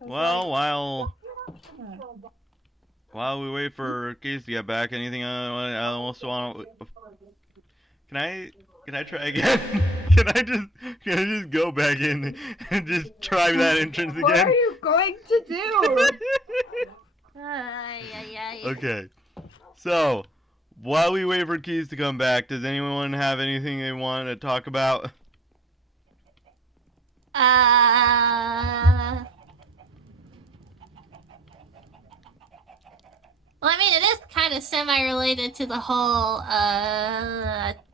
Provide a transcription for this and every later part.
Well, while we wait for Keys to get back, anything I also want? Can I try again? Can I just go back in and just try that entrance again? What are you going to do? Okay. So, while we wait for Keys to come back, does anyone have anything they want to talk about? Well, I mean, it is kind of semi-related to the whole,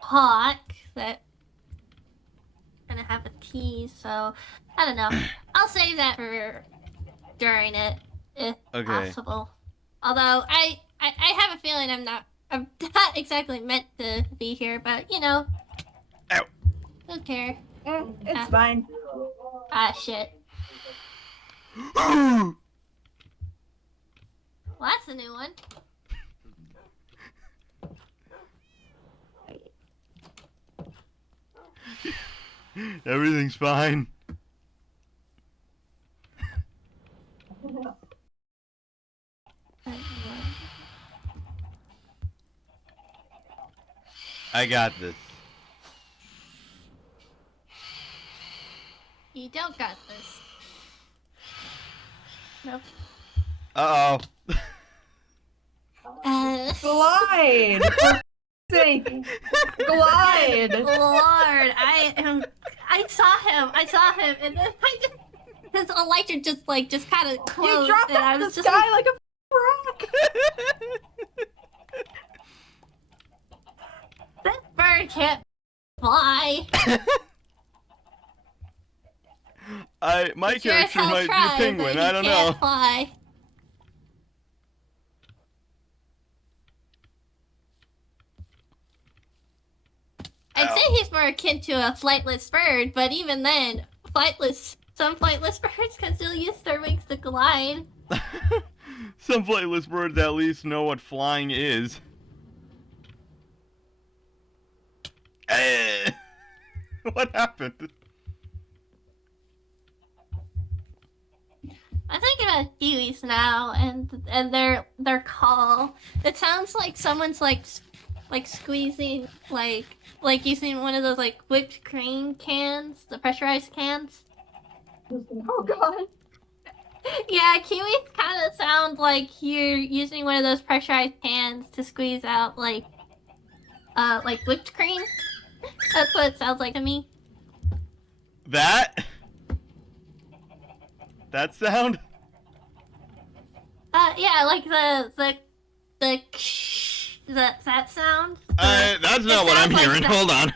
talk that gonna have a key, so I don't know. I'll save that for during it, if possible. Although I have a feeling I'm not exactly meant to be here, but you know. Ow. Who cares? It's fine. Ah, shit. Well, that's a new one. Everything's fine. I got this. You don't got this. Nope. Uh-oh. Glide! For sake! Glide! Lord, I saw him, and then his elytra just kind of closed. You dropped out of the sky like a rock! This bird can't fly. My character might be a penguin, I don't know. Fly. I'd say he's more akin to a flightless bird, but even then, some flightless birds can still use their wings to glide. Some flightless birds at least know what flying is. What happened? I'm thinking about kiwis now, and their call. It sounds like someone's like squeezing like using one of those like whipped cream cans, the pressurized cans. Oh god. Yeah, kiwis kind of sound like you're using one of those pressurized cans to squeeze out like whipped cream. That's what it sounds like to me. That sound? Yeah, like that sound. That's not what I'm hearing. That. Hold on.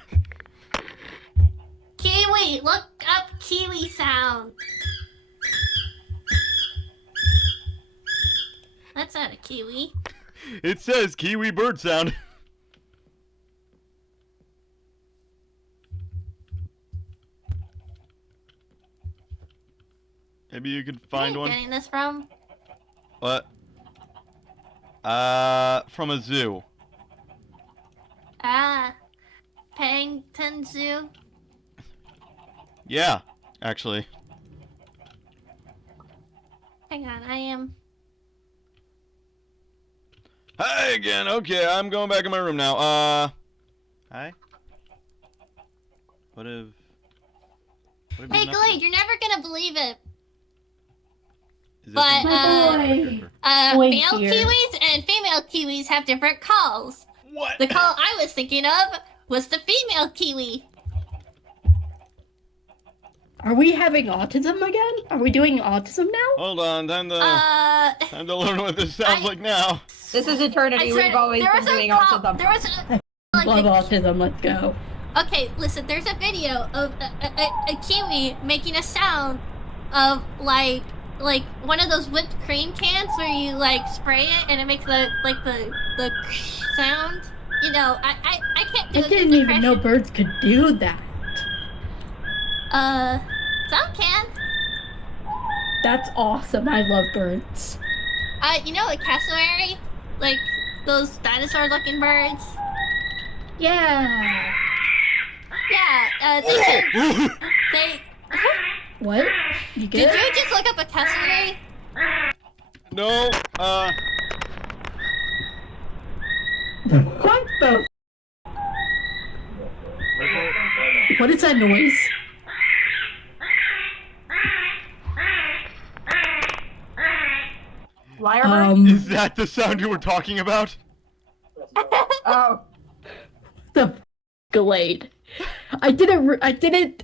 Kiwi, look up kiwi sound. That's not a kiwi. It says kiwi bird sound. Maybe you could find one. Where are you getting this from? What? From a zoo. Pangton Zoo? Yeah, actually. Hang on, I am... Hi again, okay, I'm going back in my room now, Hi? What if... Hey Glade, you're never gonna believe it. But, male kiwis and female kiwis have different calls. What? The call I was thinking of was the female kiwi. Are we having autism again? Are we doing autism now? Hold on, time to learn what this sounds like now. This is Eternity, we've always been doing autism. There was a... Love autism, let's go. Okay, listen, there's a video of a kiwi making a sound of like one of those whipped cream cans where you like spray it and it makes the sound. You know, I can't do I didn't even know birds could do that. Some can. That's awesome. I love birds. You know, a cassowary, like those dinosaur-looking birds. Yeah. Yeah. They. What? You Did good? you just look up a testimony? No, What the? What is that noise? Liar bird? Is that the sound you were talking about? Oh. The Glade. I didn't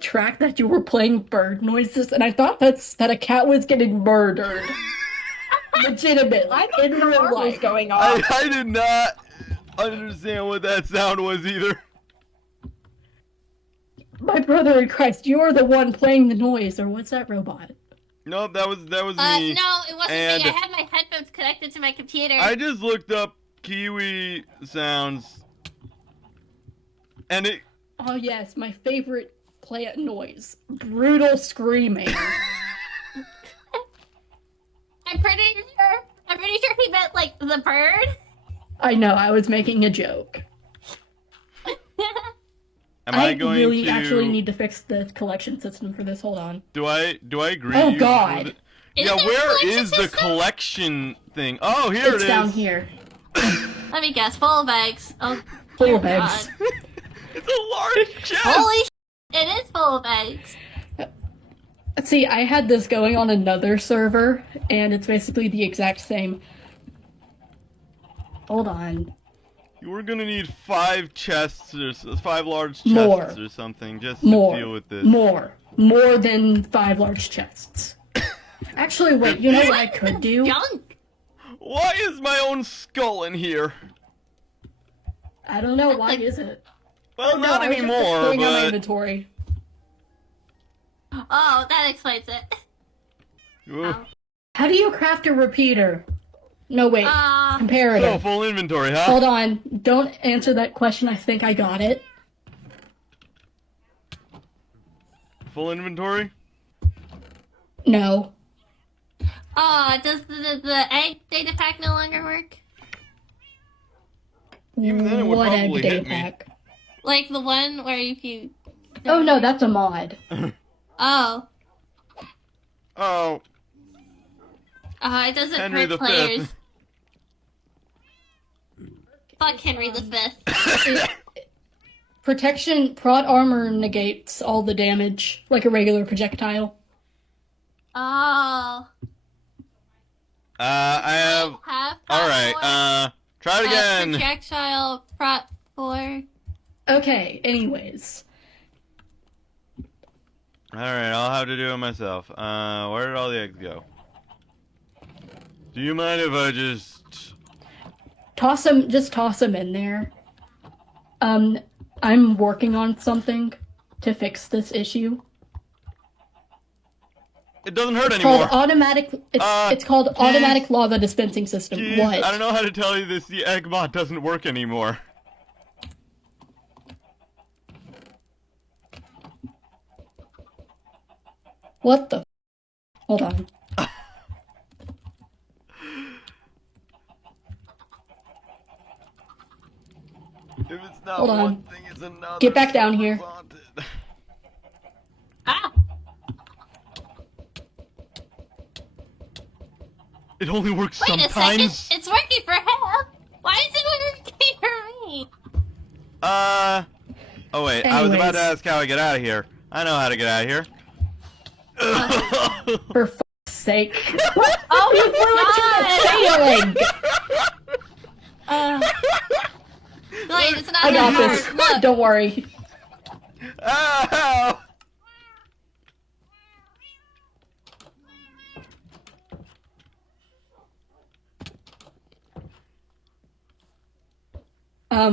track that you were playing bird noises, and I thought that a cat was getting murdered. Legitimately, I thought in the real alarm was life. going off. I did not understand what that sound was either. My brother in Christ, you are the one playing the noise, or what's that robot? Nope, that was me. No, it wasn't And me. I had my headphones connected to my computer. I just looked up Kiwi sounds, and it. Oh yes, my favorite plant noise. Brutal screaming. I'm pretty sure he meant like the bird. I know, I was making a joke. Am I I going really to actually need to fix the collection system for this. Hold on. Do I agree? Oh, God. Yeah, Is there a where collection is the system? collection thing? Oh, here it It's is. down here. Let me guess. Full of eggs. Oh, Full dear of eggs. God. It's a large chest. Holy it is full of eggs. See, I had this going on another server, and it's basically the exact same. Hold on. You were gonna need 5 chests or 5 large chests More. or something just More. to deal with this. More than 5 large chests. Actually, wait, you know what I could do? Junk. Why is my own skull in here? I don't know, why is it? Well, No, not I was just anymore, going on my but inventory. Oh, that explains it. Ooh. How do you craft a repeater? No, wait. So Comparative. full inventory, huh? Hold on. Don't answer that question. I think I got it. Full inventory? No. Does the egg data pack no longer work? Even then, it would What probably egg data hit me. pack? Like the one where if you. Oh no, that's a mod. Oh. Oh, It doesn't Henry hurt the players. Fifth. Fuck Henry the Fifth. Protection prot armor negates all the damage like a regular projectile. Oh. I have. All right. Try it again. Projectile prot 4. Okay, anyways. All right, I'll have to do it myself. Where did all the eggs go? Do you mind if I just? Just toss them in there. I'm working on something to fix this issue. It doesn't hurt It's anymore. called automatic. It's called Keys, automatic lava dispensing system. Keys, What? I don't know how to tell you this. The egg bot doesn't work anymore. What the? Hold on. If it's not Hold on. one thing, it's another. Get back down here. Haunted. Ah! It only works Wait a sometimes. second. It's working for him. Why is it working for me? Oh wait, I was about to Anyways. ask how I get out of here. I know how to get out of here. For fuck's sake. Oh You flew into the ceiling! Wait, it's not I got hard. this. Look. Don't worry. Ow! A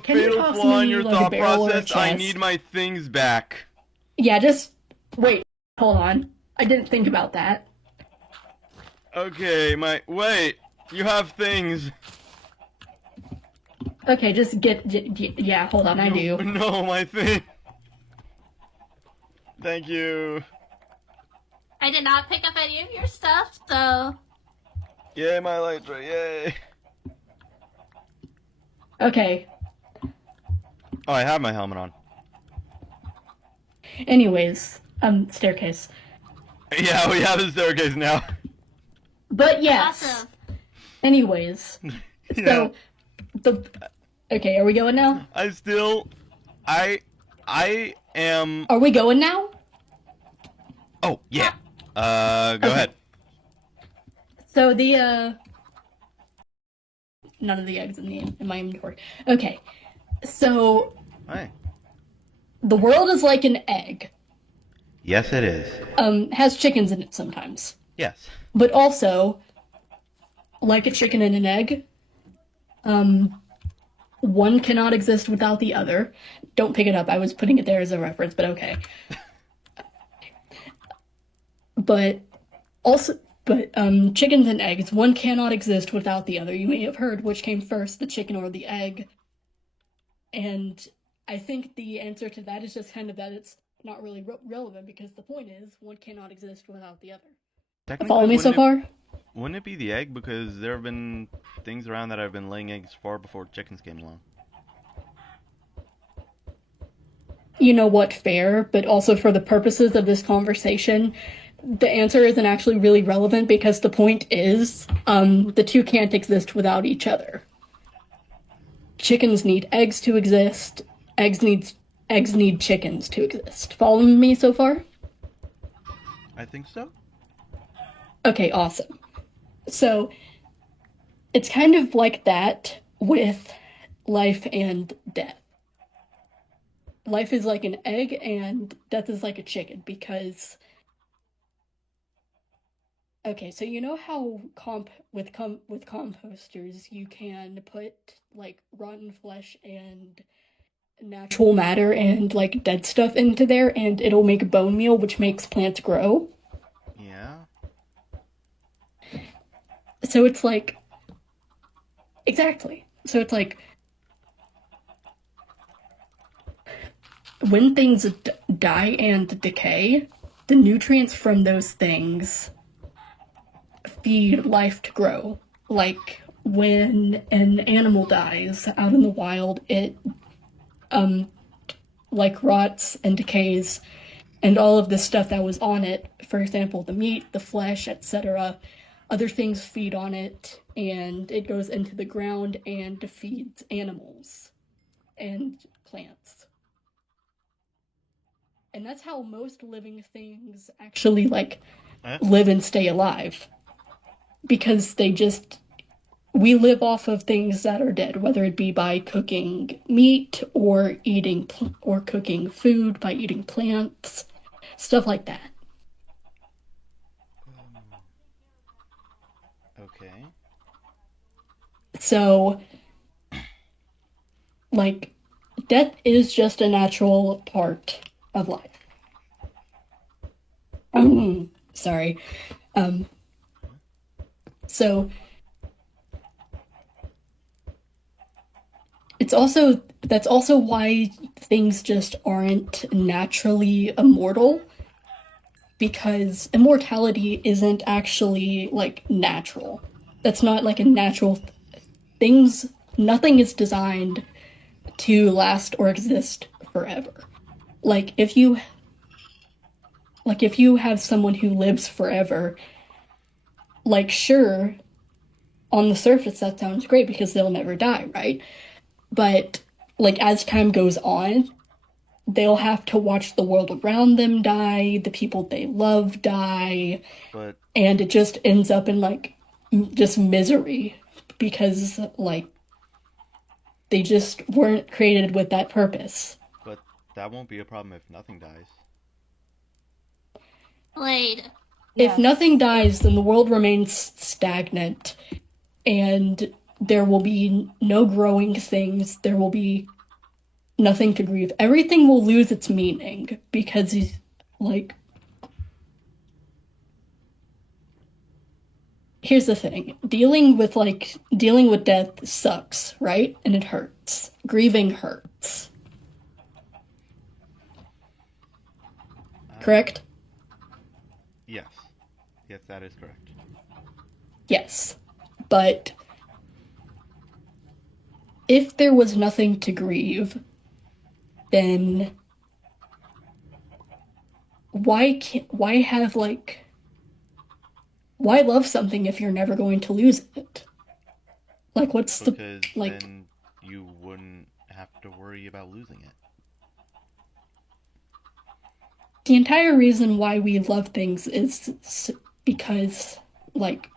Can you fatal toss flaw in me, your like, a thought barrel or a process. I chest? need my things back. Yeah, just wait. Hold on. I didn't think about that. Okay, wait. You have things. Okay, just yeah, hold on, I do. No, my thing. Thank you. I did not pick up any of your stuff, so. Yay, my elytra, yay. Okay. Oh, I have my helmet on. Anyways, Staircase. Yeah, we have a staircase now. But yes. Awesome. Anyways, Yeah. so okay, are we going now? I am. Are we going now? Oh yeah. Go Okay. ahead. So none of the eggs in my inventory. Okay. So Hi. the world is like an egg. Yes, it is. Has chickens in it sometimes. Yes. But also, like a chicken and an egg, one cannot exist without the other. Don't pick it up. I was putting it there as a reference, but okay. But chickens and eggs, one cannot exist without the other. You may have heard which came first, the chicken or the egg. And I think the answer to that is just kind of that it's not really relevant because the point is one cannot exist without the other. Follow me so far? Wouldn't it be the egg? Because there have been things around that have been laying eggs far before chickens came along. You know what, fair, but also for the purposes of this conversation, the answer isn't actually really relevant because the point is, the two can't exist without each other. Chickens need eggs to exist. Eggs need chickens to exist. Following me so far? I think so. Okay, awesome. So, it's kind of like that with life and death. Life is like an egg and death is like a chicken because okay, so you know how with composters you can put like rotten flesh and natural matter and like dead stuff into there and it'll make bone meal which makes plants grow. Yeah. So it's like exactly. So it's like when things die and decay, the nutrients from those things feed life to grow. Like when an animal dies out in the wild, it like rots and decays, and all of the stuff that was on it, for example, the meat, the flesh, etc., other things feed on it, and it goes into the ground and feeds animals and plants. And that's how most living things actually like live and stay alive. Because we live off of things that are dead, whether it be by cooking meat or or cooking food by eating plants, stuff like that. Okay. So, like, death is just a natural part of life. Sorry. So that's also why things just aren't naturally immortal, because immortality isn't actually like natural. That's not like a natural things. Nothing is designed to last or exist forever. Like if you have someone who lives forever, like sure, on the surface that sounds great because they'll never die, right? But like as time goes on, they'll have to watch the world around them die, the people they love die, and it just ends up in like just misery because like they just weren't created with that purpose. But that won't be a problem if nothing dies. Wait. If nothing dies, then the world remains stagnant, and there will be no growing things. There will be nothing to grieve. Everything will lose its meaning because like here's the thing. Dealing with death sucks, right? And it hurts. Grieving hurts. Correct? Yes. Yes, that is correct. Yes. But if there was nothing to grieve, then why have, like, why love something if you're never going to lose it? Like, what's because the, like... then you wouldn't have to worry about losing it. The entire reason why we love things is because, like,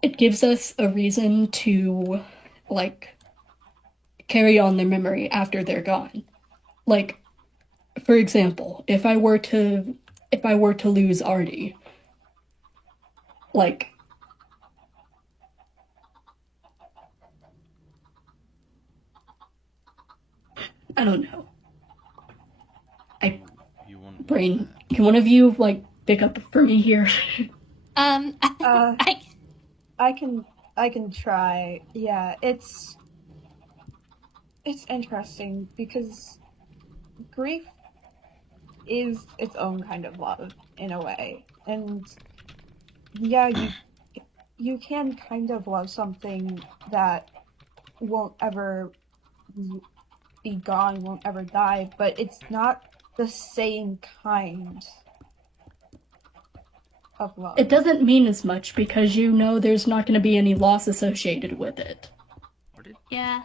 it gives us a reason to, like, carry on their memory after they're gone. Like, for example, if I were to lose Artie, like, I don't know. You wouldn't Brain, want that. can one of you, like, pick up for me here? I I can try. Yeah, it's interesting because grief is its own kind of love in a way. And yeah, you can kind of love something that won't ever be gone, won't ever die, but it's not the same kind of love. It doesn't mean as much because you know there's not going to be any loss associated with it. Yeah.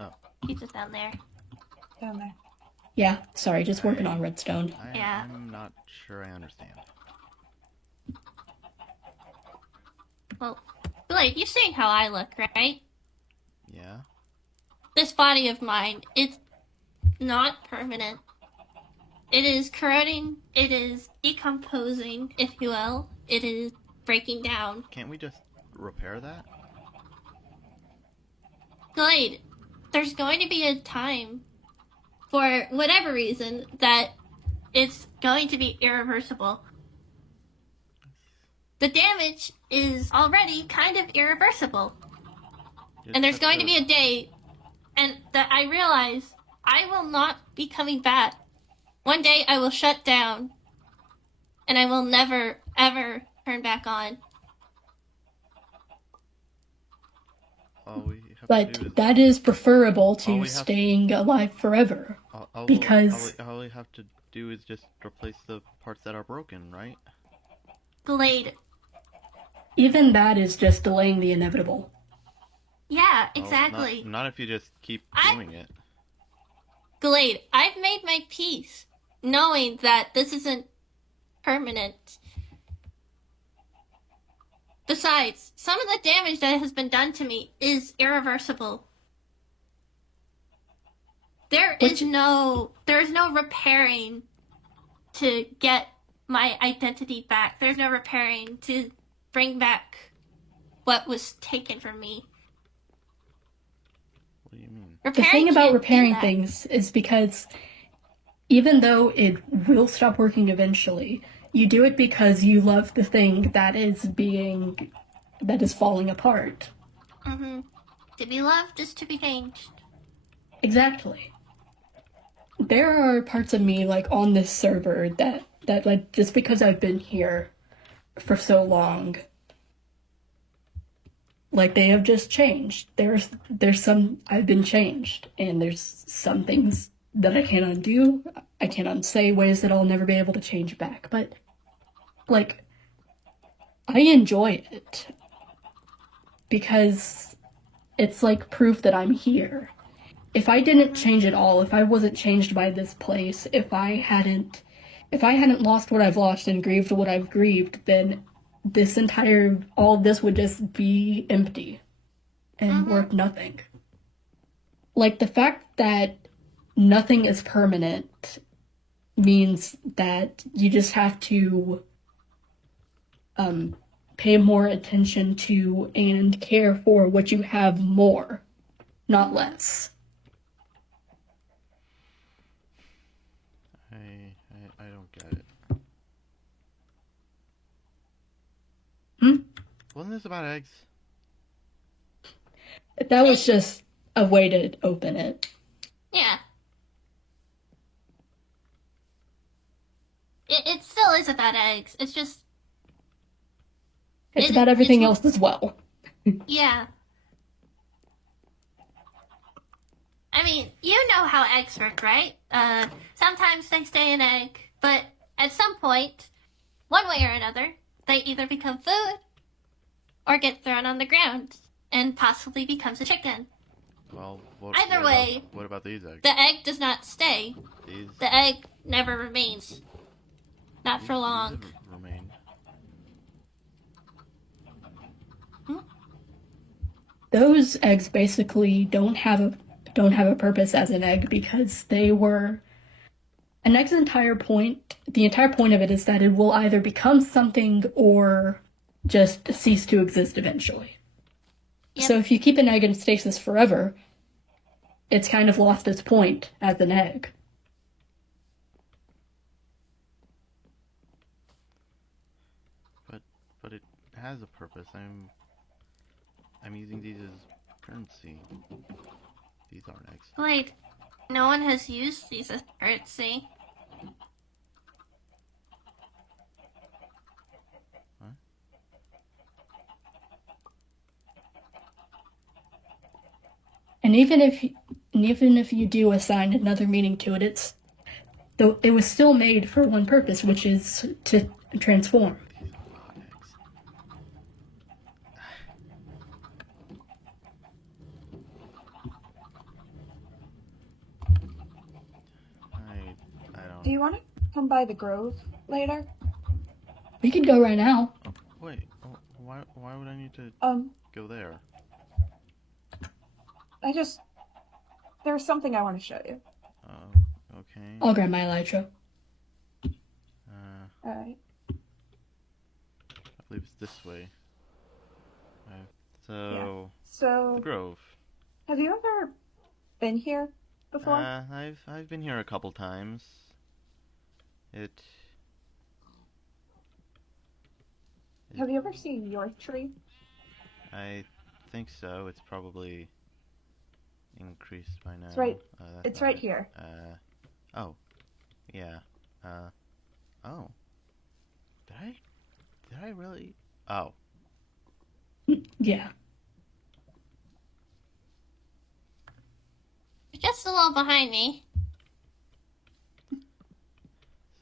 Oh. He's just down there. Down there. Yeah, sorry, just working on Redstone. Yeah. I'm not sure I understand. Well, Blade, you've seen how I look, right? Yeah? This body of mine, it's not permanent. It is corroding, it is decomposing, if you will. It is breaking down. Can't we just repair that? Glade, there's going to be a time, for whatever reason, that it's going to be irreversible. The damage is already kind of irreversible. And there's going to be a day and that I realize I will not be coming back. One day I will shut down and I will never, ever turn back on. But that is preferable to staying alive forever. Because all we have to do is just replace the parts that are broken, right? Glade. Even that is just delaying the inevitable. Yeah, exactly. Well, not if you just keep doing it. Glade, I've made my peace, knowing that this isn't permanent. Besides, some of the damage that has been done to me is irreversible. There's no repairing to get my identity back. There's no repairing to bring back what was taken from me. What do you mean? The thing about repairing things is because even though it will stop working eventually, you do it because you love the thing that is falling apart. Mm-hmm. To be loved is to be changed. Exactly. There are parts of me, like, on this server that like, just because I've been here for so long, like, they have just changed. There's some, I've been changed, and there's some things that I can't undo. I can't unsay ways that I'll never be able to change back, but, like, I enjoy it. Because it's, like, proof that I'm here. If I didn't change at all, if I wasn't changed by this place, if I hadn't lost what I've lost and grieved what I've grieved, then all of this would just be empty and worth nothing. Like, the fact that nothing is permanent means that you just have to pay more attention to and care for what you have more, not less. I don't get it. Wasn't this about eggs? That was just a way to open it. Yeah. It still is about eggs. It's just... It's about everything else as well. Yeah. I mean, you know how eggs work, right? Sometimes they stay an egg, but at some point, one way or another, they either become food or get thrown on the ground and possibly becomes a chicken. Well, Either way, what about these eggs? the egg does not stay. These, The egg never remains. Not for long. These have remained. Those eggs basically don't have a purpose as an egg because they were an egg's entire point. The entire point of it is that it will either become something or just cease to exist eventually. Yep. So if you keep an egg in stasis forever, it's kind of lost its point as an egg. But it has a purpose. I'm using these as currency. These aren't eggs. Wait, no one has used these as currency. Huh? And even if you do assign another meaning to it, it was still made for one purpose, which is to transform. These are not eggs. I don't. Do you want to come by the grove later? We could go right now. Oh, wait. Oh, why would I need to go there? There's something I want to show you. Okay. I'll grab my elytra. Alright. I believe it's this way. Right. So, So, the Grove. have you ever been here before? I've been here a couple times. Have you ever seen your tree? I think so. It's probably increased by now. It's right. That's It's not right it. here. Oh. Yeah. Oh. Did I really? Oh. Yeah. Just a little behind me.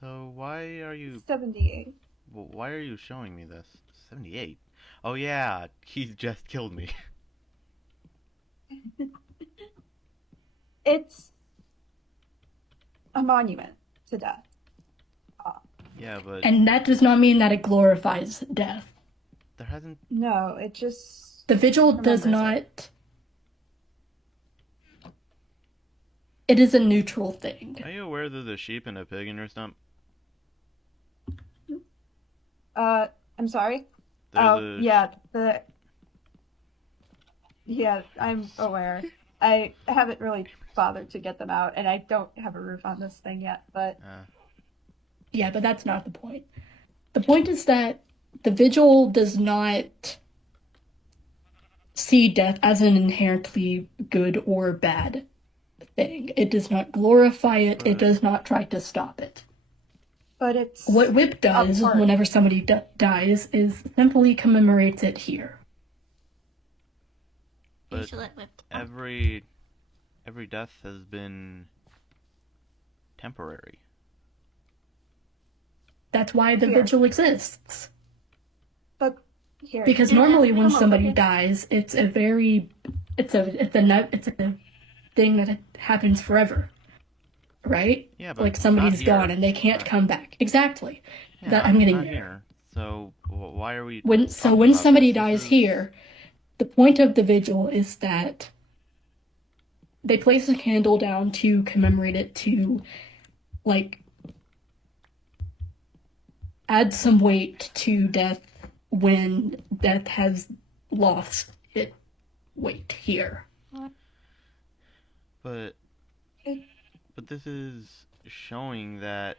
So why are you 78. why are you showing me this? 78. Oh yeah, he just killed me. It's a monument to death. Yeah, but And that does not mean that it glorifies death. there hasn't. No, it just... The vigil does Remembers not. It is a neutral thing. Are you aware there's a sheep and a pig in your stump? I'm sorry? There's Yeah, I'm aware. I haven't really bothered to get them out, and I don't have a roof on this thing yet, but... Yeah, but that's not the point. The point is that the vigil does not see death as an inherently good or bad thing. It does not glorify it. It does not try to stop it. But it's... What WIP does Apart. whenever somebody dies is simply commemorates it here. You But should let whipped. every death has been temporary. That's why the Here. vigil exists. But here... Because Yeah, normally when come on, somebody look at- dies, it's a thing that happens forever, right? Yeah, but Like not somebody's here. gone and they can't come back. Exactly. Yeah, That I'm getting not there. here. So why are we? When talking about somebody this? dies This is- here, the point of the vigil is that they place a candle down to commemorate it, to like add some weight to death when death has lost its weight here. But this is showing that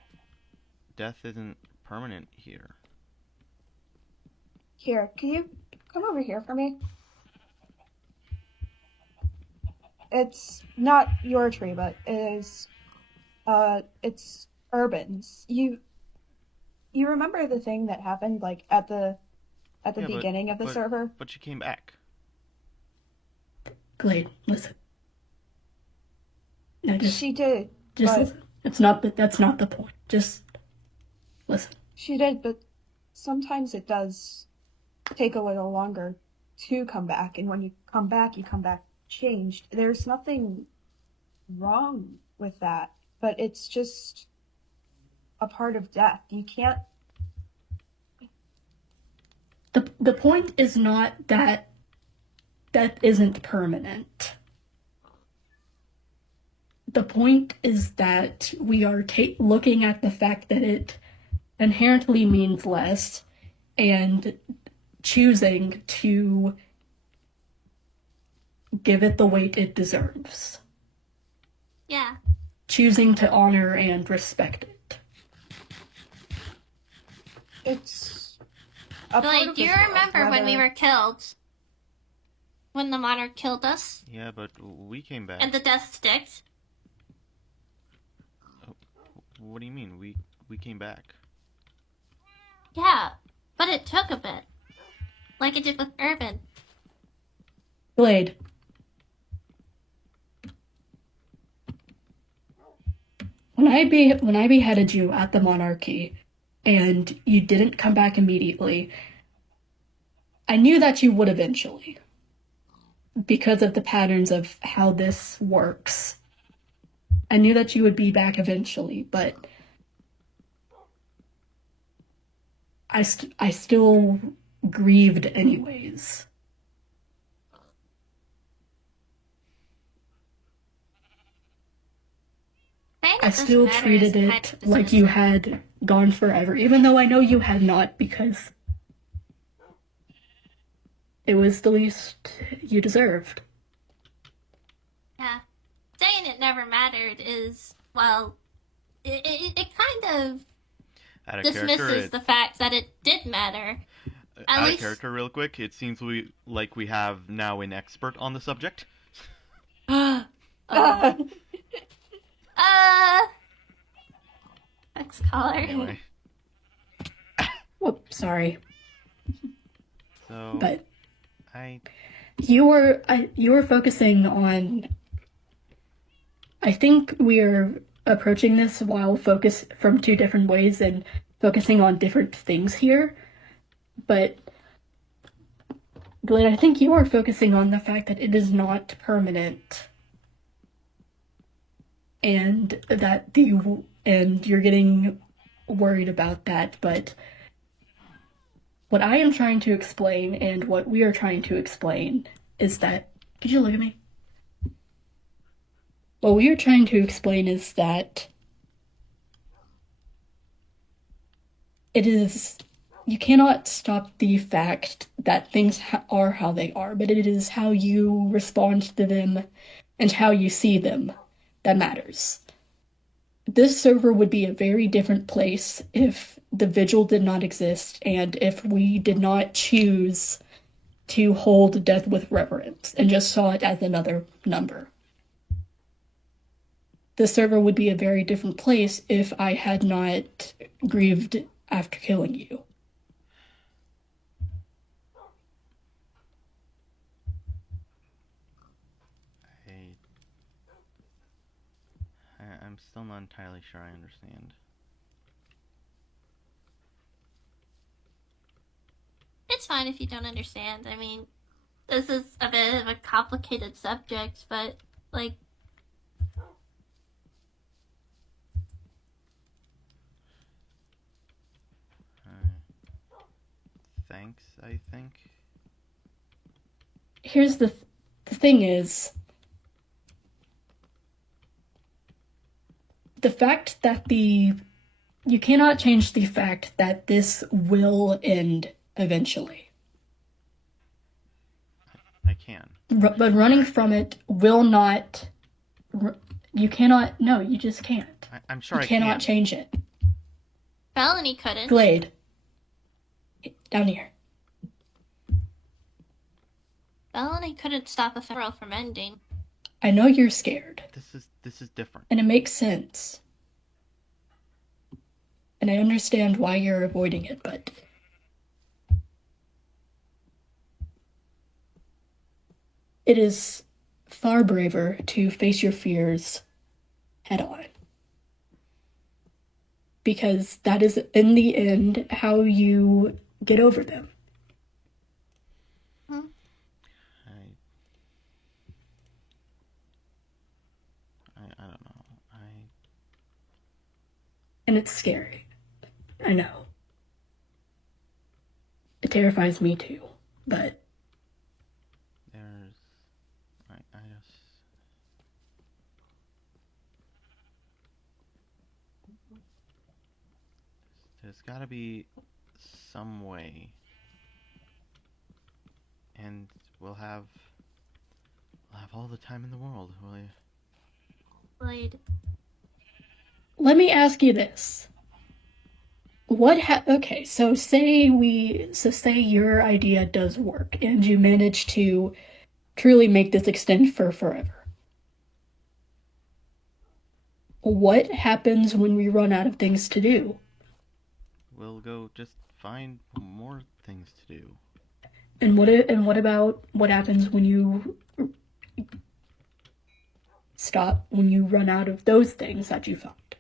death isn't permanent here. Here, can you come over here for me? It's not your tree, but it is... it's Urban's. You remember the thing that happened, like, at the Yeah, but- beginning of the but- server? But she came back. Glade, listen. No, She did. Just but listen. That's not the point. Just listen. She did, but sometimes it does take a little longer to come back, and when you come back changed. There's nothing wrong with that, but it's just a part of death. You can't. The point is not that death isn't permanent. The point is that we are looking at the fact that it inherently means less and choosing to give it the weight it deserves. Yeah. Choosing to honor and respect it. It's. Like, do you remember when we were killed? When the monarch killed us? Yeah, but we came back. And the death sticks? What do you mean? We came back. Yeah, but it took a bit. Like it did with Urban. Blade. When I beheaded you at the monarchy, and you didn't come back immediately, I knew that you would eventually. Because of the patterns of how this works. I knew that you would be back eventually, but I still grieved anyways. I still treated it like you had gone forever, even though I know you had not, because it was the least you deserved. Yeah. Saying it never mattered is, well, it kind of dismisses the fact that it did matter. Out of character, real quick, it seems we have now an expert on the subject. Next caller. Anyway. Whoops, sorry. So, but you were focusing on. I think we're approaching this while focus from two different ways and focusing on different things here. But Glenn, I think you are focusing on the fact that it is not permanent. And that you're getting worried about that, but what I am trying to explain and what we are trying to explain is that, could you look at me? What we are trying to explain is that you cannot stop the fact that things are how they are, but it is how you respond to them and how you see them that matters. This server would be a very different place if the vigil did not exist and if we did not choose to hold death with reverence and just saw it as another number. The server would be a very different place if I had not grieved after killing you. I'm still not entirely sure I understand. It's fine if you don't understand. I mean, this is a bit of a complicated subject, but, like... Thanks, I think. Here's the thing is, the fact that you cannot change the fact that this will end eventually. I can. But running from it will not. You cannot. No, you just can't. I'm sure you cannot change it. Felony couldn't. Glade. Down here. Felony couldn't stop a funeral from ending. I know you're scared. This is different. And it makes sense. And I understand why you're avoiding it, but it is far braver to face your fears head on. Because that is, in the end, how you get over them. Hmm. I don't know. And it's scary. I know. It terrifies me too, but... There's gotta be some way. And we'll have all the time in the world. Blade. Let me ask you this. Okay, so say your idea does work and you manage to truly make this extend for forever. What happens when we run out of things to do? We'll go just find more things to do. And what about what happens when you run out of those things that you found?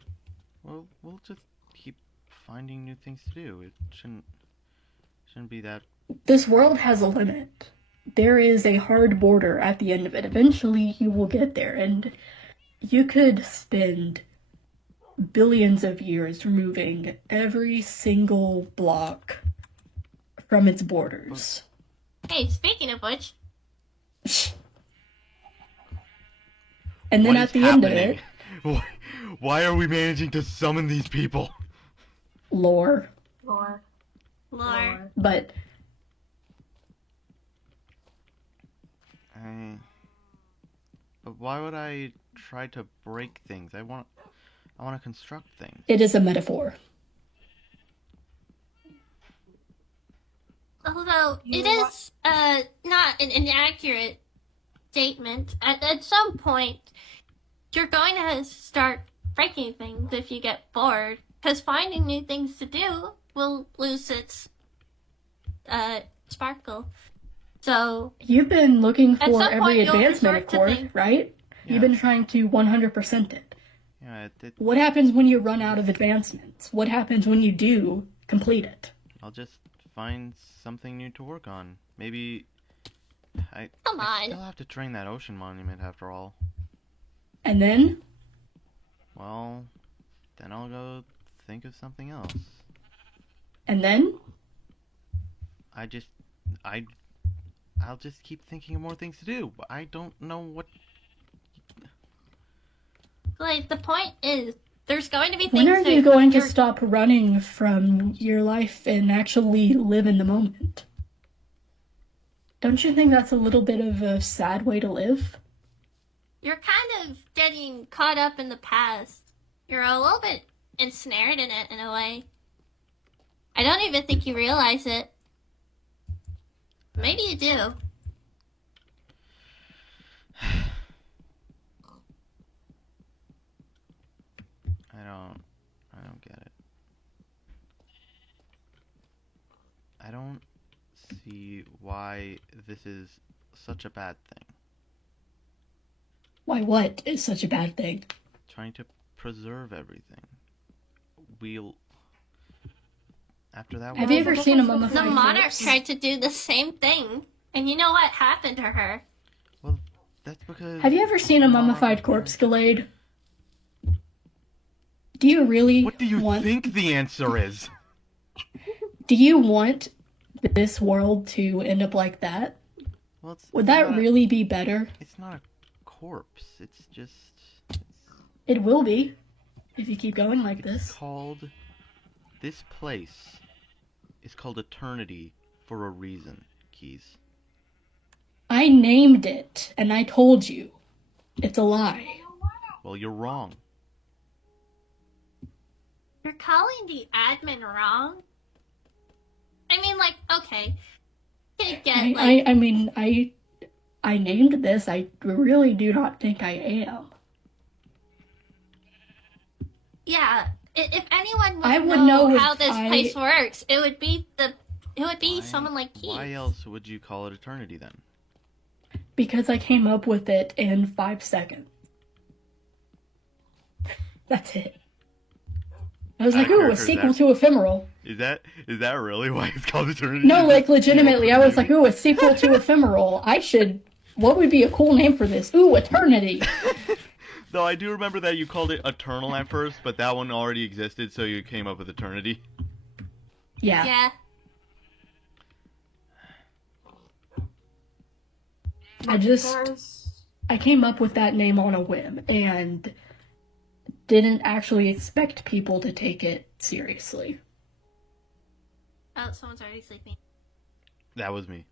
Well, we'll just keep finding new things to do. It shouldn't be that. This world has a limit. There is a hard border at the end of it. Eventually you will get there, and you could spend billions of years removing every single block from its borders. Hey, speaking of which... And then at the end of it... Why are we managing to summon these people? Lore. But... But why would I try to break things? I want to construct things. It is a metaphor. Although it is not an inaccurate statement. At some point, you're going to start breaking things if you get bored, because finding new things to do will lose its sparkle. So you've been looking for every point, advancement, of course, right? Yeah. You've been trying to 100% it. Yeah, What happens when you run out of advancements? What happens when you do complete it? I'll just find something new to work on. Maybe I still have to train that ocean monument after all. And then? Well, then I'll go think of something else. And then? I'll just keep thinking of more things to do. I don't know what... Like, the point is, there's going to be things. When are you going to stop running from your life and actually live in the moment? Don't you think that's a little bit of a sad way to live? You're kind of getting caught up in the past. You're a little bit ensnared in it, in a way. I don't even think you realize it. Maybe you do. I don't get it. I don't see why this is such a bad thing. Why what is such a bad thing? Trying to preserve everything. After that... Have you ever seen a mummified corpse? The monarch tried to do the same thing, and you know what happened to her? Well, that's because... Have you ever seen a mummified corpse, Gallade? Do you really What do you think the answer is? Do you want this world to end up like that? Well, Would that really be better? It's not a corpse. It's just... It will be, if you keep going like this. This place is called Etern1ty for a reason, Keys. I named it, and I told you. It's a lie. Well, you're wrong. You're calling the admin wrong? I mean, like, okay. I named this. I really do not think I am. Yeah, if anyone would know how this place works, it would be someone like Keith. Why else would you call it Etern1ty then? Because I came up with it in 5 seconds. That's it. I was like, ooh, a sequel to Ephemeral. Is that really why it's called Eternity? No, like, legitimately, I was like, ooh, a sequel to Ephemeral. What would be a cool name for this? Ooh, Eternity. Though I do remember that you called it Eternal at first, but that one already existed, so you came up with Eternity. Yeah. Yeah. I came up with that name on a whim, and didn't actually expect people to take it seriously. Oh, someone's already sleeping. That was me.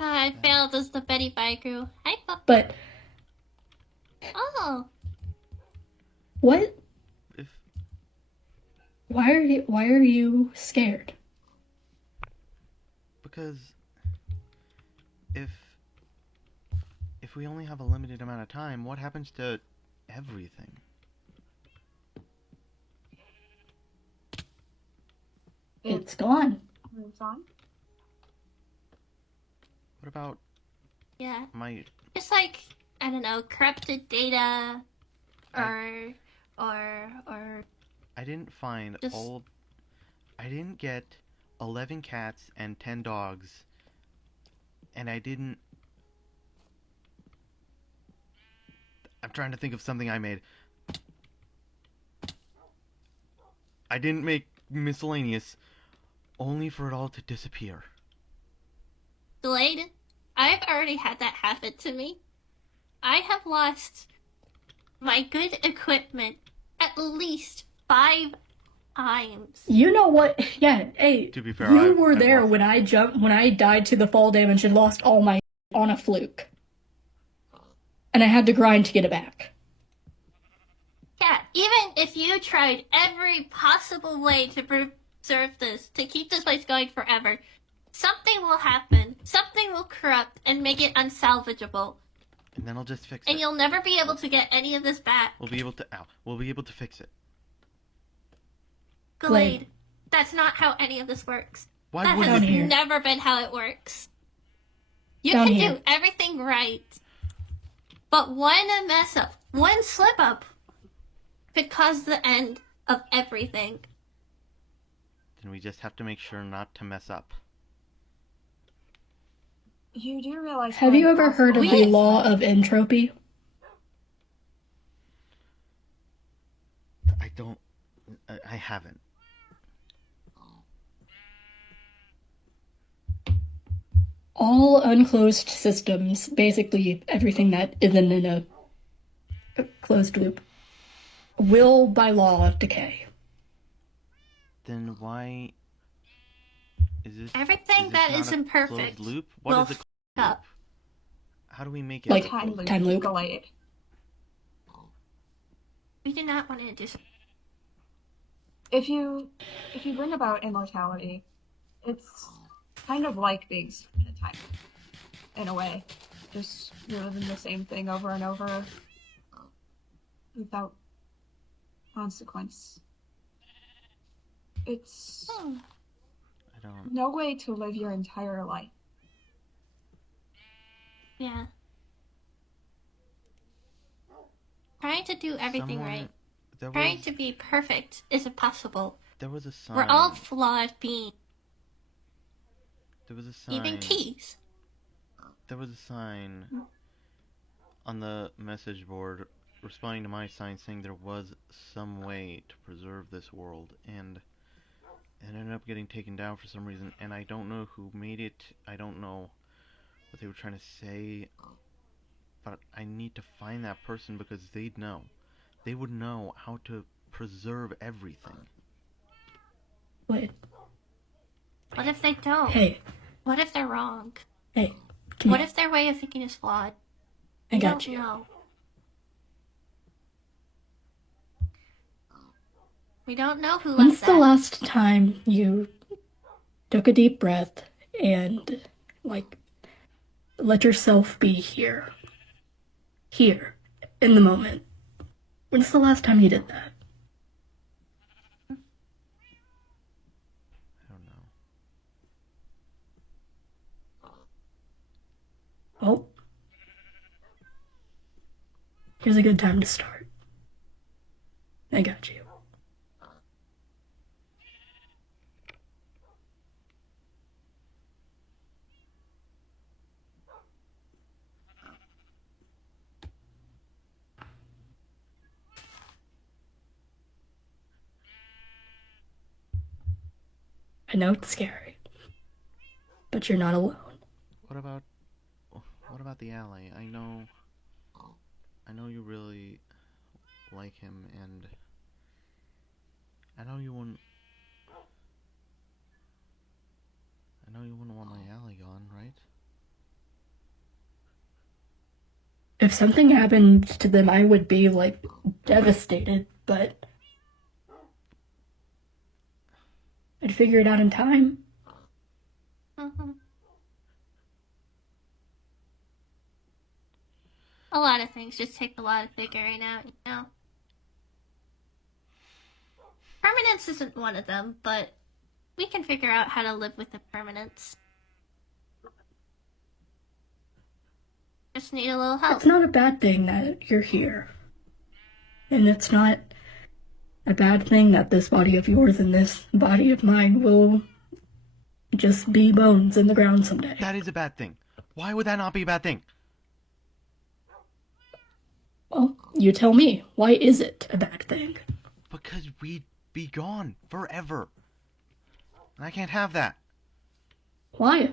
I failed as the Betty Bygrew. Hi, Papa. But... Oh. What? Why are you scared? Because if we only have a limited amount of time, what happens to everything? It's gone. It's on. What about my... Just like, I don't know, corrupted data, or... I didn't find just... I didn't get 11 cats and 10 dogs, and I didn't... I'm trying to think of something I made. I didn't make miscellaneous, only for it all to disappear. Delayed? I've already had that happen to me. I have lost my good equipment at least 5 times. You know what? Yeah, hey, to be fair, you were there when I died to the fall damage and lost all my on a fluke. And I had to grind to get it back. Yeah, even if you tried every possible way to preserve this, to keep this place going forever, something will happen, something will corrupt and make it unsalvageable. And then I'll just fix it. And you'll never be able to get any of this back. We'll be able to fix it. Glade, that's not how any of this works. Why that wouldn't has it be? never been how it works. You Down can here. do everything right, but one mess up, one slip up, could cause the end of everything. Then we just have to make sure not to mess up. You do realize... Have you ever heard of the law of entropy? I haven't. All unclosed systems, basically everything that isn't in a closed loop, will by law decay. Then why is this Everything that is imperfect loop? will What is a up. How do we make it Like time loop. Glade. We do not want to do so. If you bring about immortality, it's kind of like being stuck in a time loop, in a way. Just reliving the same thing over and over without consequence. It's no way to live your entire life. Yeah. Trying to do everything right. Trying to be perfect is impossible. There was a sign. We're all flawed beings. There was a sign. Even keys. There was a sign on the message board responding to my sign saying there was some way to preserve this world, and it ended up getting taken down for some reason, and I don't know who made it. I don't know what they were trying to say, but I need to find that person because they'd know. They would know how to preserve everything. Wait. What if they don't? Hey. What if they're wrong? Hey. What if their way of thinking is flawed? I got you. Know. We don't know who. When's the last time you took a deep breath and, like, let yourself be here? Here. In the moment. When's the last time you did that? I don't know. Oh. Here's a good time to start. I got you. I know it's scary, but you're not alone. What about the alley? I know you really like him, and I know you wouldn't want my alley gone, right? If something happened to them, I would be, like, devastated, but I'd figure it out in time. Mm-hmm. A lot of things just take a lot of figuring out, you know? Permanence isn't one of them, but we can figure out how to live with the permanence. Just need a little help. It's not a bad thing that you're here. And it's not a bad thing that this body of yours and this body of mine will just be bones in the ground someday. That is a bad thing. Why would that not be a bad thing? Well, you tell me. Why is it a bad thing? Because we'd be gone forever. And I can't have that. Why?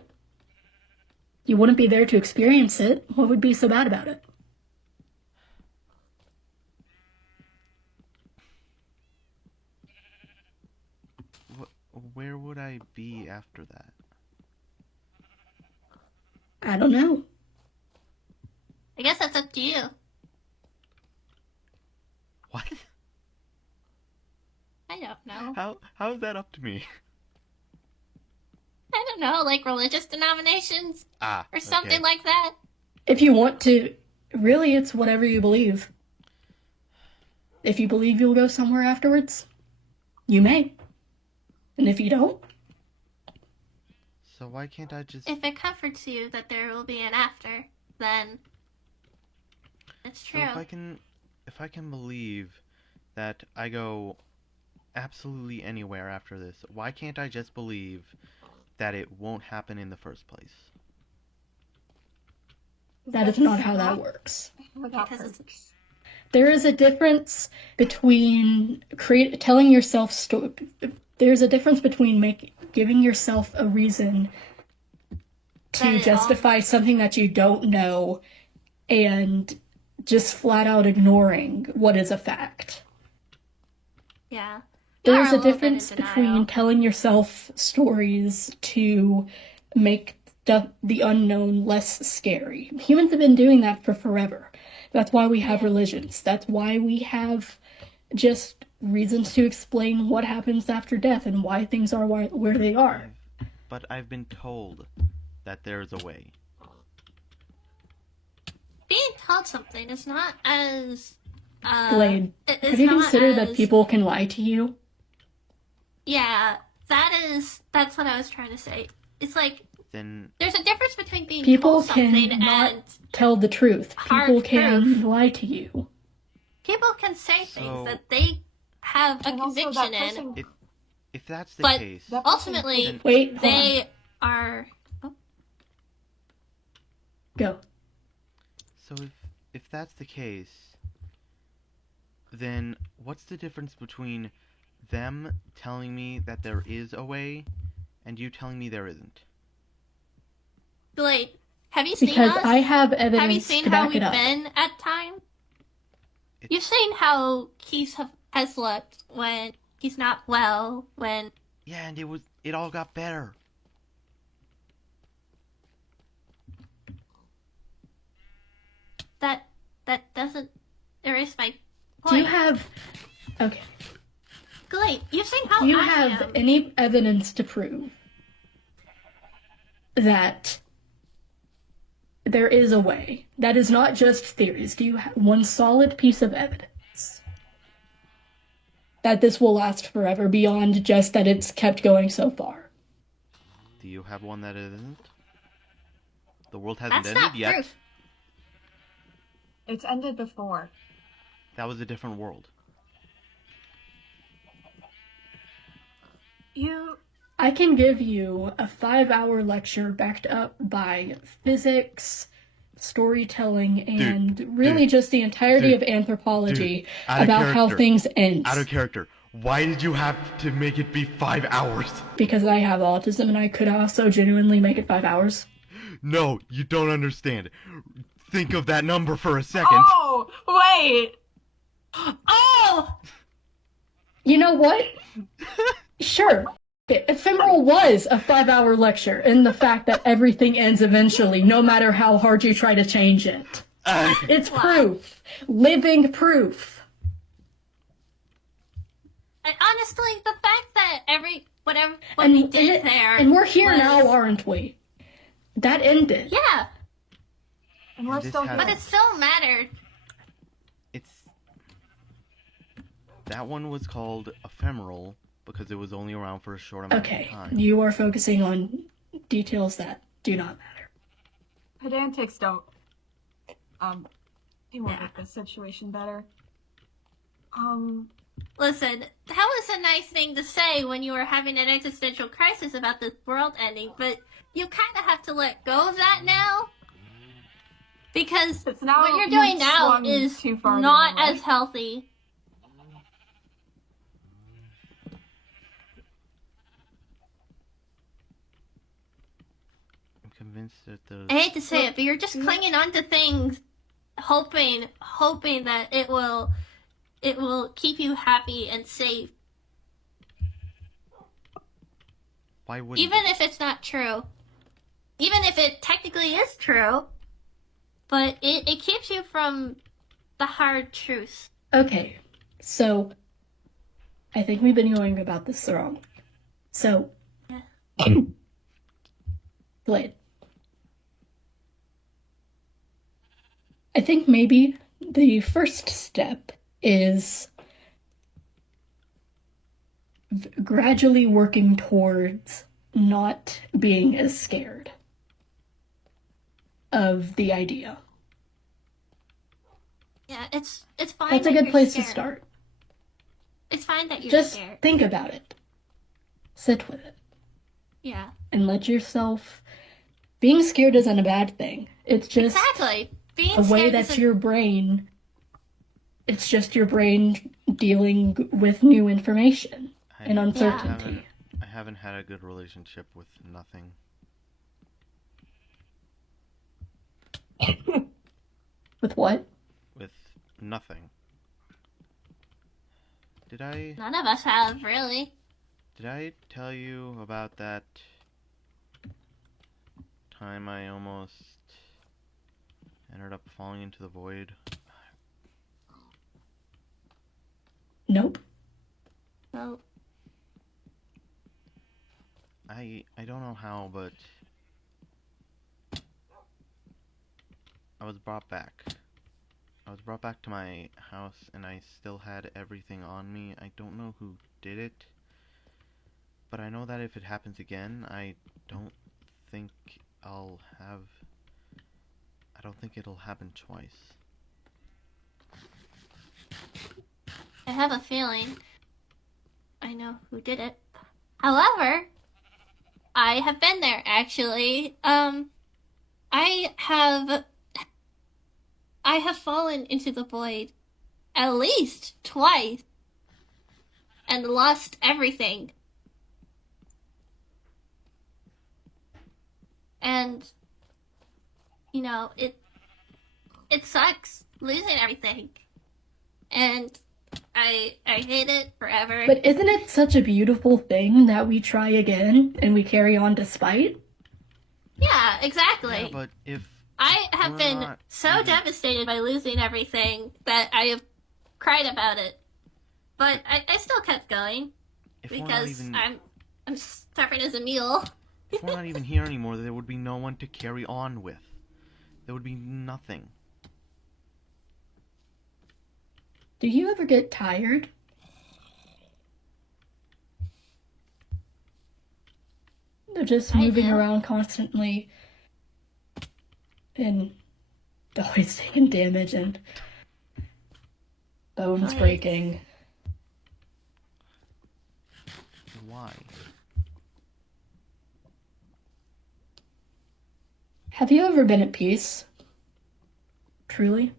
You wouldn't be there to experience it. What would be so bad about it? Where would I be after that? I don't know. I guess that's up to you. What? I don't know. How is that up to me? I don't know, like religious denominations or something okay. like that. If you want to, really, it's whatever you believe. If you believe you'll go somewhere afterwards, you may. And if you don't, so why can't I just... If it comforts you that there will be an after, then it's true. So if I can believe that I go absolutely anywhere after this, why can't I just believe that it won't happen in the first place? that is not how that works. Because it's... There is a difference between telling yourself there's a difference between giving yourself a reason to justify something that you don't know and just flat out ignoring what is a fact. Yeah. There's a difference between telling yourself stories to make the unknown less scary. Humans have been doing that for forever. That's why we have religions. That's why we have just reasons to explain what happens after death and why things are where they are. But I've been told that there's a way. Being told something is not as... Glade, have you considered that people can lie to you? Yeah, that's what I was trying to say. It's like, Then there's a difference between being people told something can not and tell the truth. People can proof. lie to you. People can say things that they have a conviction in, if that's the but case, ultimately Wait, hold they on. are... Go. so if that's the case, then what's the difference between them telling me that there is a way and you telling me there isn't? Like, have you seen Because us? I have evidence Have you seen to how back we've it up. been at times? You've seen how Keith has looked when he's not well, when... Yeah, and it all got better. That doesn't erase my point. Do you have... Okay. Glade, you've seen how Do you I have am. any evidence to prove that there is a way? That is not just theories. Do you have one solid piece of evidence that this will last forever beyond just that it's kept going so far? Do you have one that isn't? The world hasn't That's ended not yet. proof. It's ended before. That was a different world. I can give you a 5-hour lecture backed up by physics, storytelling, and really just the entirety of anthropology about how things end. Out of character. Why did you have to make it be 5 hours? Because I have autism and I could also genuinely make it 5 hours. No, you don't understand. Think of that number for a second. Oh, wait! Oh! You know what? Sure. Ephemeral was a 5-hour lecture in the fact that everything ends eventually, no matter how hard you try to change it. It's proof. Living proof. And honestly, the fact that what we did there... And we're here now, aren't we? That ended. Yeah. And we're still here. But it still mattered. That one was called ephemeral because it was only around for a short amount of time. Okay, you are focusing on details that do not matter. Pedantics don't deal with this situation better. Listen, that was a nice thing to say when you were having an existential crisis about this world ending, but you kind of have to let go of that now. Because what you're doing now is not as healthy. I'm convinced that I hate to say it, but you're just clinging on to things, hoping that it will keep you happy and safe. Why wouldn't Even if it's not true. Even if it technically is true. But it keeps you from the hard truth. Okay, so I think we've been going about this wrong. So, Blade. I think maybe the first step is gradually working towards not being as scared of the idea. Yeah, it's fine. That's a good place to start. It's fine that you're Just scared. think about it. Sit with it. Yeah. And let yourself... Being scared isn't a bad thing. It's just exactly. Being a way that your brain... It's just your brain dealing with new information and uncertainty. I haven't had a good relationship with nothing. With what? With nothing. Did I... None of us have, really. Did I tell you about that time I almost ended up falling into the void? Nope. No. I don't know how, but I was brought back. I was brought back to my house and I still had everything on me. I don't know who did it, but I know that if it happens again, I don't think it'll happen twice. I have a feeling I know who did it. However, I have been there, actually. I have fallen into the void at least twice and lost everything. And, you know, it sucks losing everything. And I hate it forever. But isn't it such a beautiful thing that we try again and we carry on despite? Yeah, exactly. Yeah, but if I have been so devastated by losing everything that I have cried about it. But I still kept going because I'm stubborn as a mule. If we're not even here anymore, there would be no one to carry on with. There would be nothing. Do you ever get tired? They're just moving around constantly and Oh, he's taking damage and bones breaking. Why? Have you ever been at peace? Truly?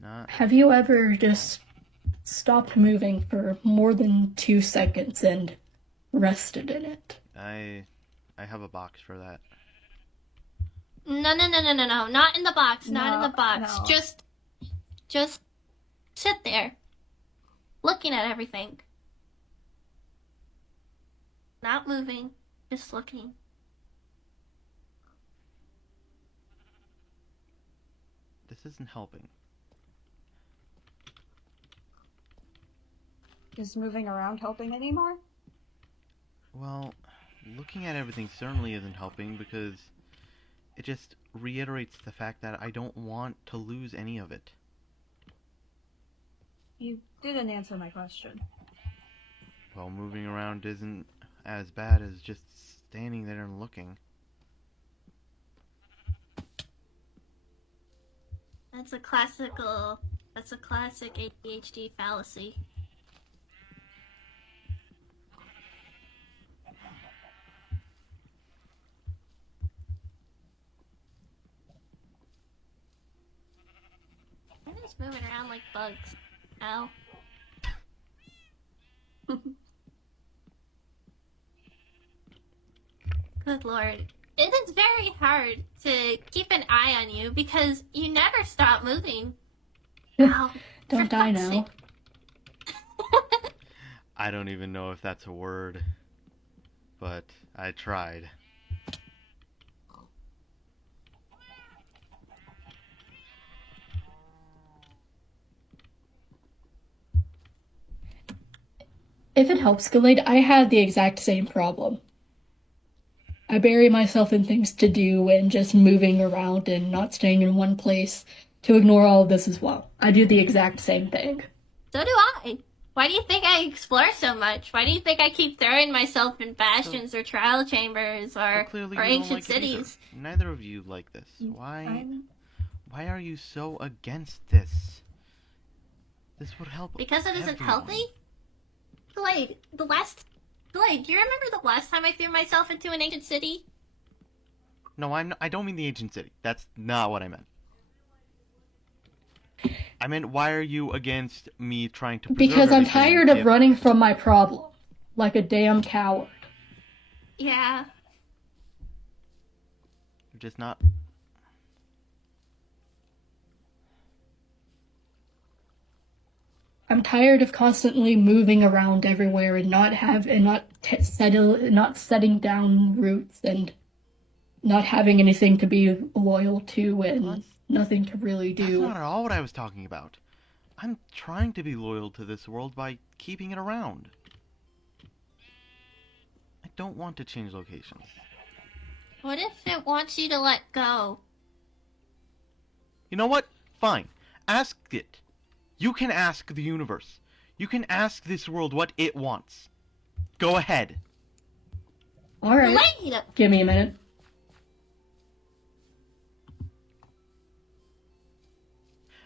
Not. Have you ever just stopped moving for more than 2 seconds and rested in it? I have a box for that. No. Not in the box. Not in the box. No. Just sit there, looking at everything. Not moving, just looking. This isn't helping. Is moving around helping anymore? Well, looking at everything certainly isn't helping because it just reiterates the fact that I don't want to lose any of it. You didn't answer my question. Well, moving around isn't as bad as just standing there and looking. That's a classic ADHD fallacy. They're just moving around like bugs. Ow. Good lord. It is very hard to keep an eye on you because you never stop moving. Ow. Don't die now. I don't even know if that's a word, but I tried. If it helps, Galade, I had the exact same problem. I bury myself in things to do and just moving around and not staying in one place to ignore all of this as well. I do the exact same thing. So do I. Why do you think I explore so much? Why do you think I keep throwing myself in bastions or trial chambers or ancient cities? Neither of you like this. Why are you so against this? This would help. Because it isn't everyone. healthy? Glade, Glade, do you remember the last time I threw myself into an ancient city? No, I don't mean the ancient city. That's not what I meant. I meant, why are you against me trying to preserve Because I'm tired of if... running from my problem. Like a damn coward. Yeah. You're just not... I'm tired of constantly moving around everywhere and not setting down roots and not having anything to be loyal to and nothing to really do. That's not at all what I was talking about. I'm trying to be loyal to this world by keeping it around. I don't want to change locations. What if it wants you to let go? You know what? Fine. Ask it. You can ask the universe. You can ask this world what it wants. Go ahead. Alright. Wait! Give me a minute.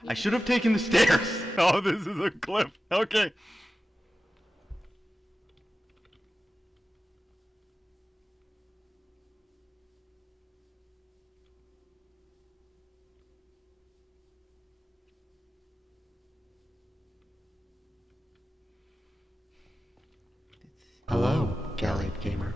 I should have taken the stairs. Oh, this is a cliff. Okay. Hello, Gallied Gamer.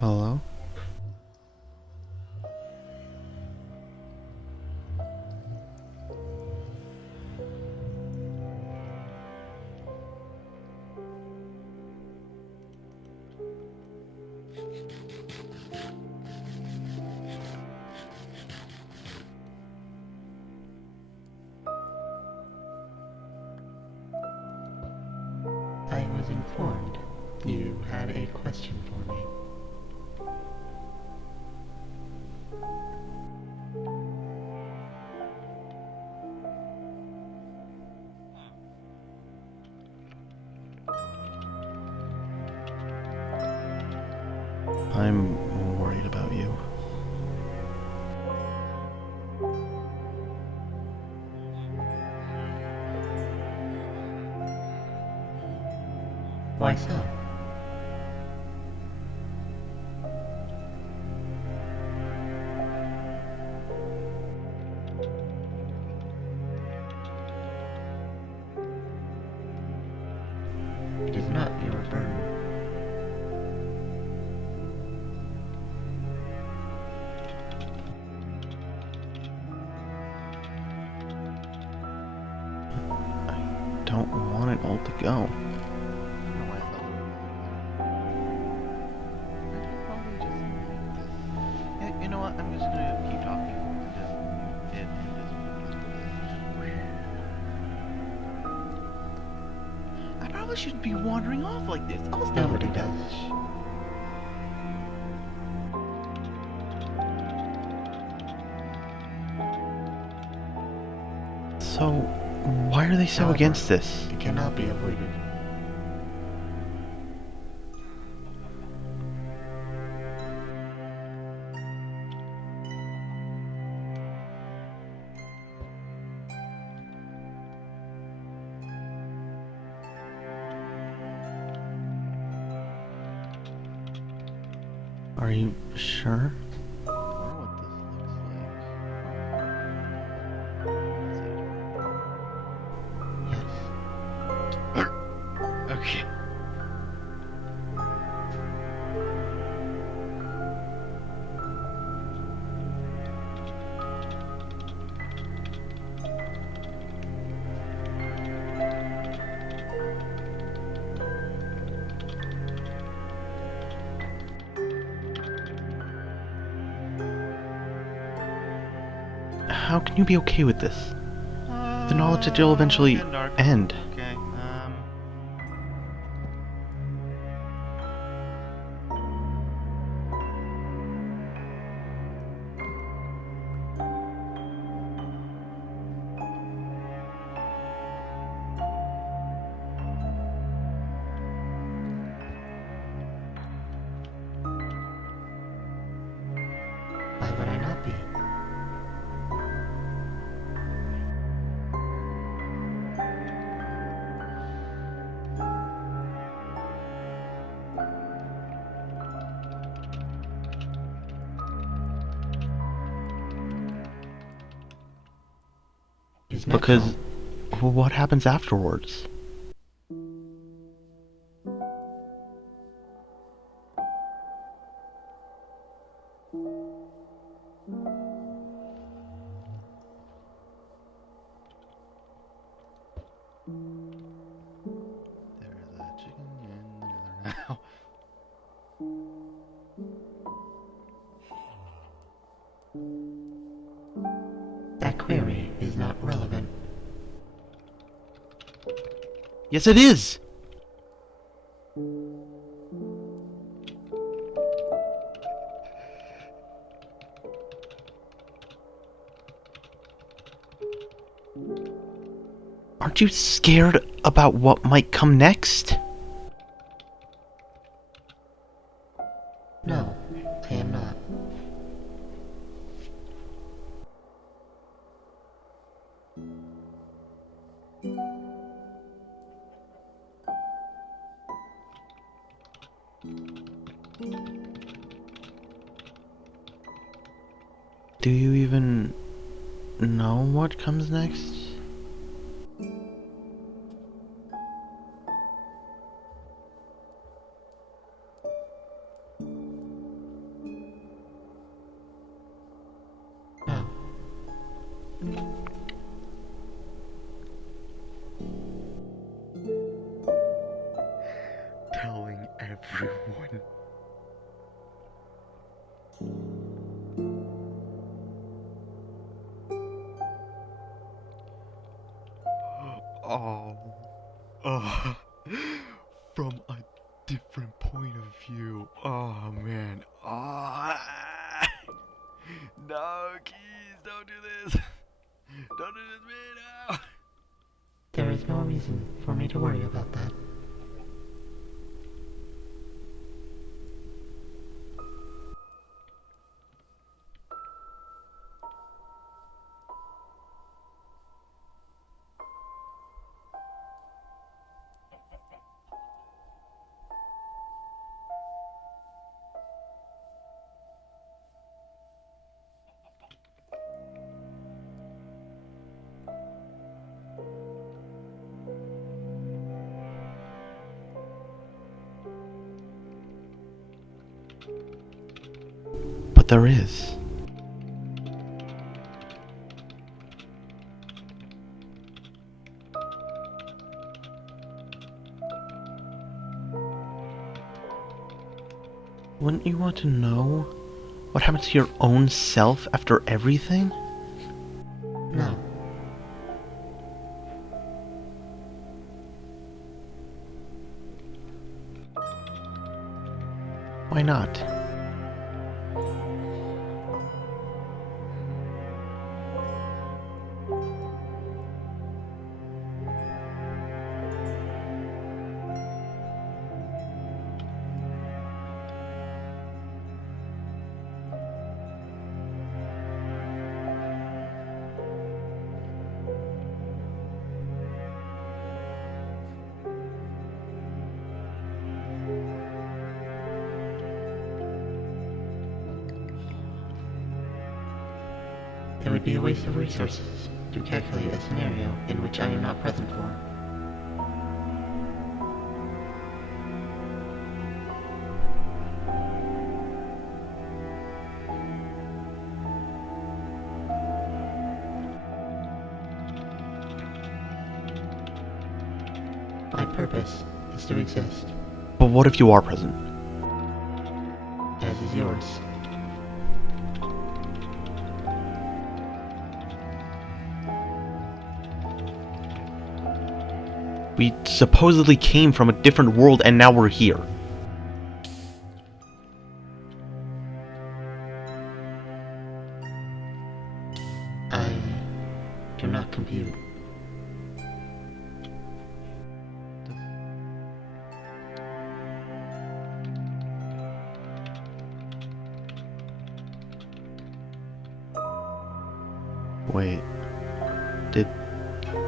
Hello? I was informed you had a question for me. I'm worried about you. Why so? It is not your burden. I don't want it all to go. You know what? I'm just gonna keep talking and just mute it and just I probably shouldn't be wandering off like this. Almost Nobody does. So, why are they so However, against this? It cannot be avoided. Are you sure? Yes. Okay. How can you be okay with this? The knowledge that you'll eventually end. Okay, Why would I not be? It's because natural. what happens afterwards? There's a chicken in the nether now. That query is not relevant. Yes, it is! Aren't you scared about what might come next? No, I am not. Do you even know what comes next? No. Telling everyone. Oh. Oh. From a different point of view. Oh man. Oh. No, Keys, don't do this. Don't do this, man. No. There is no reason for me to worry about that. But there is. Wouldn't you want to know what happens to your own self after everything? No. Why not? It would be a waste of resources to calculate a scenario in which I am not present for. My purpose is to exist, But what if you are present? as is yours. We supposedly came from a different world and now we're here. I do not compute. Wait, did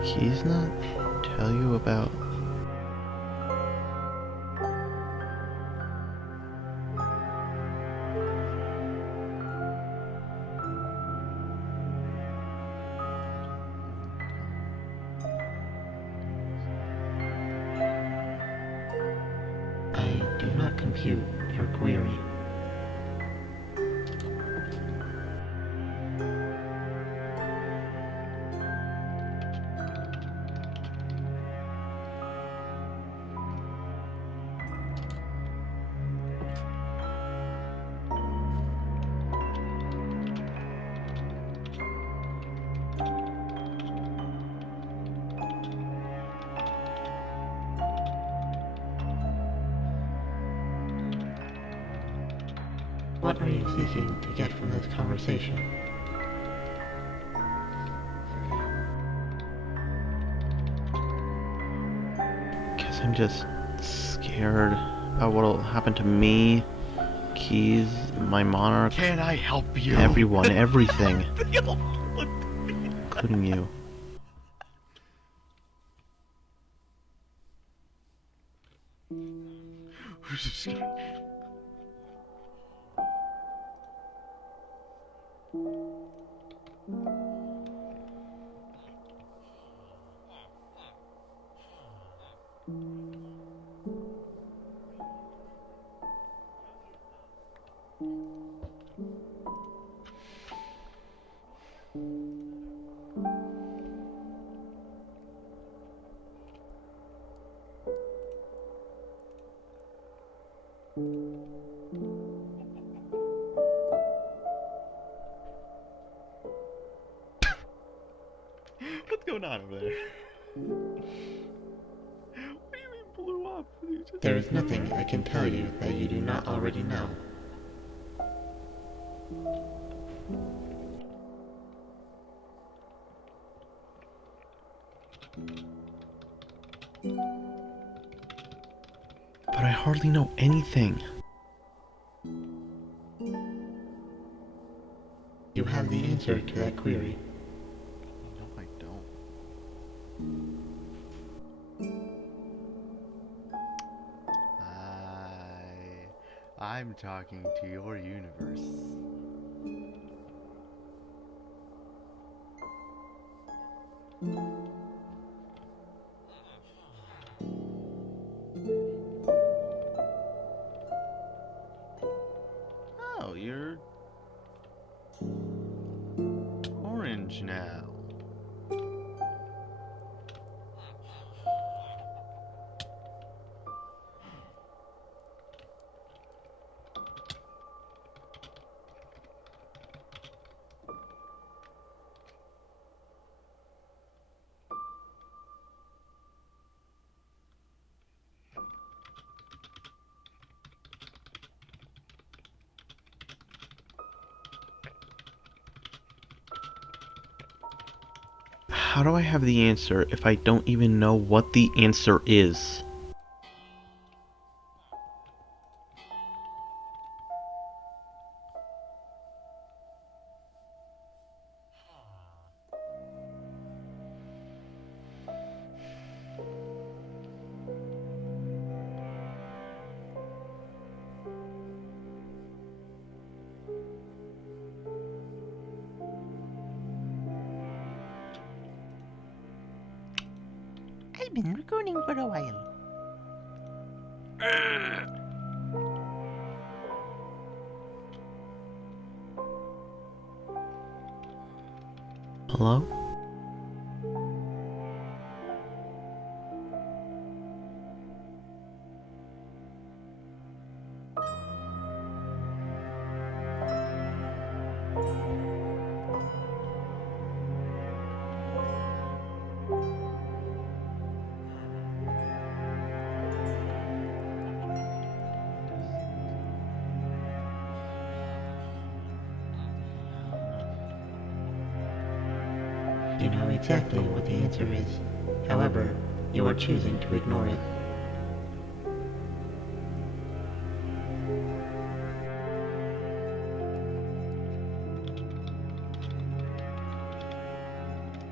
Keys not tell you about... I do not compute your query. What are you seeking to get from this conversation? Guess I'm just scared about what'll happen to me, Keys, my monarch, Can I help you? everyone, everything, including you. What's going on over there? What do you mean blew up? There is nothing I can tell you that you do not already know. But I hardly know anything. You have the answer to that query. No, I don't. I'm talking to your universe. How do I have the answer if I don't even know what the answer is? I've been recording for a while. Hello? You know exactly what the answer is. However, you are choosing to ignore it.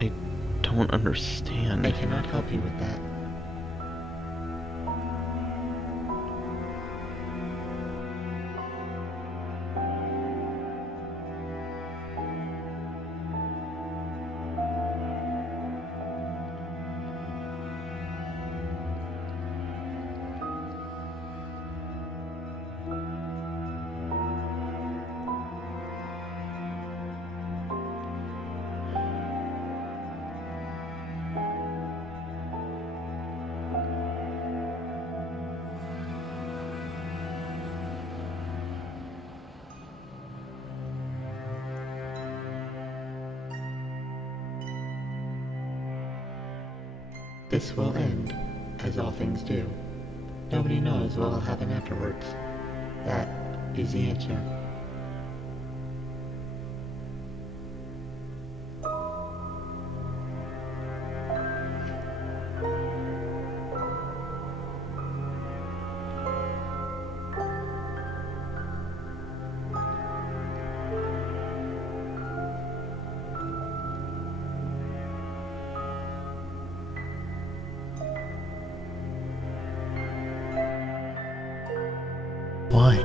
I don't understand. I cannot help you with that. This will end, as all things do. Nobody knows what will happen afterwards. That is the answer. Why?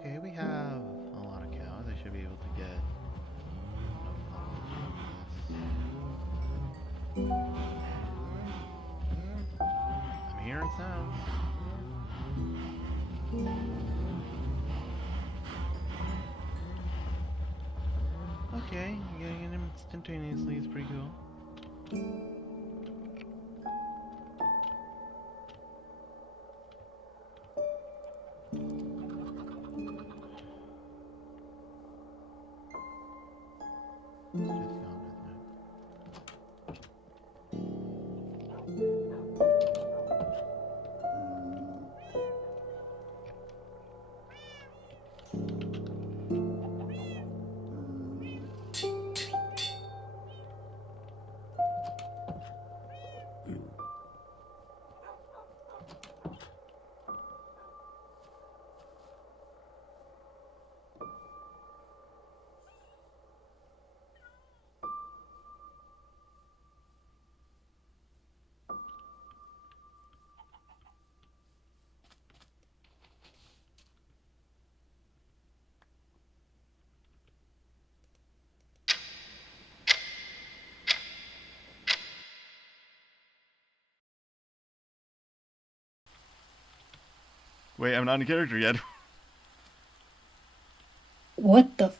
Okay, we have a lot of cows. I should be able to get enough knowledge. I'm hearing sounds. Okay, getting it instantaneously is pretty cool. Just gone, isn't it? Wait, I'm not in character yet. What the